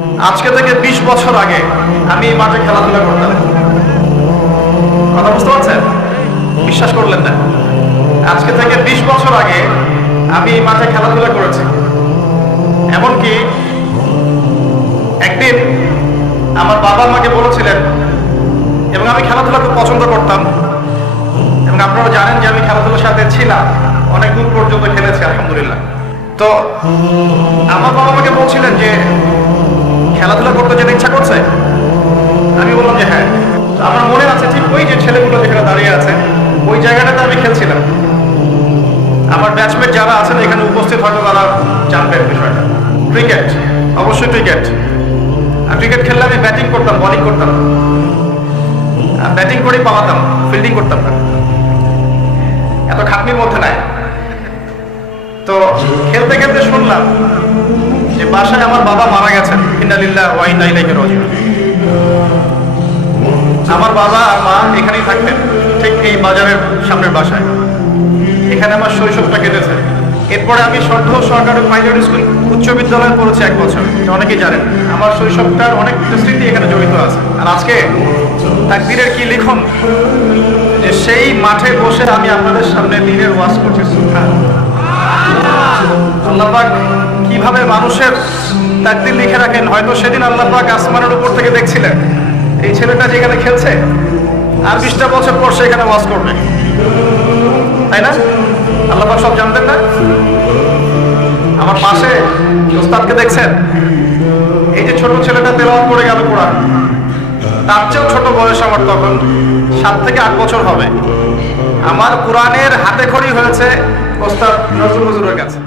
আজকে থেকে 20 বছর আগে আমি এই মাঠে খেলাধুলা করতাম। কথা বুঝতে পারছেন? বিশ্বাস করলেন না? আজকে থেকে 20 বছর আগে আমি এই মাঠে খেলাধুলা করেছি। এমনকি একদিন আমার বাবা আমাকে বলেছিলেন, এবং আমি খেলাধুলা খুব পছন্দ করতাম, এবং আপনারা জানেন যে আমি খেলাধুলার সাথে ছিলাম, অনেক দূর পর্যন্ত খেলেছি আলহামদুলিল্লাহ। তো আমার বাবা আমাকে বলছিলেন যে খেলাধুলা করতে যেতে ইচ্ছা করছে। আমি বললাম যে হ্যাঁ। আমার মনে আছে ঠিক ওই যে ছেলেগুলো যেখানে দাঁড়িয়ে আছে ওই জায়গাটাতে আমি খেলছিলাম। আমার ব্যাচমেট যারা আছেন এখানে উপস্থিত হয়তো তারা জানবেন বিষয়টা। ক্রিকেট, অবশ্যই ক্রিকেট। আর ক্রিকেট খেললে আমি ব্যাটিং করতাম, বলিং করতাম। ব্যাটিং করেই পালাতাম, ফিল্ডিং করতাম না, এত খাটনির মধ্যে নাই। তো খেলতে খেলতে শুনলাম যে বাসায় আমার বাবা মারা গেছেন। ইন্না লিল্লাহি ওয়া ইন্না ইলাইহি রাজিউন। আমার বাবা আর মা এখানেই থাকতেন, ঠিক এই বাজারের সামনের বাসায়। এখানে আমার শৈশবটা কেটেছে। এরপরে আমি সর্ধ সরকারি প্রাইমারি স্কুল উচ্চ বিদ্যালয়ে পড়েছি 1 বছর। অনেকেই জানেন আমার শৈশবটার অনেক স্মৃতি এখানে জড়িত আছে। আর আজকে তাকবীরের কি লিখন যে সেই মাঠে বসে আমি আপনাদের সামনে দ্বীনের ওয়াজ করছি। আল্লাহ পাক কিভাবে মানুষের তাকদীর লিখে রাখেন। হয়তো সেদিন আল্লাহ পাক আসমানের উপর থেকে দেখছিলেন এই ছেলেটা যেখানে খেলছে আর 20টা বছর পর সেখানে ওয়াজ করবে, তাই না? আল্লাহ পাক সব জানতেন না? আমার পাশে ওস্তাদকে দেখছেন, এই যে ছোট ছেলেটা তেলাওয়াত করে গেল কোরআন, তার চেয়েও ছোট বয়স আমার তখন 7 থেকে 8 বছর হবে। আমার কোরআনের হাতে খড়ি হয়েছে ওস্তাদ নজরুল হুজুরের কাছে।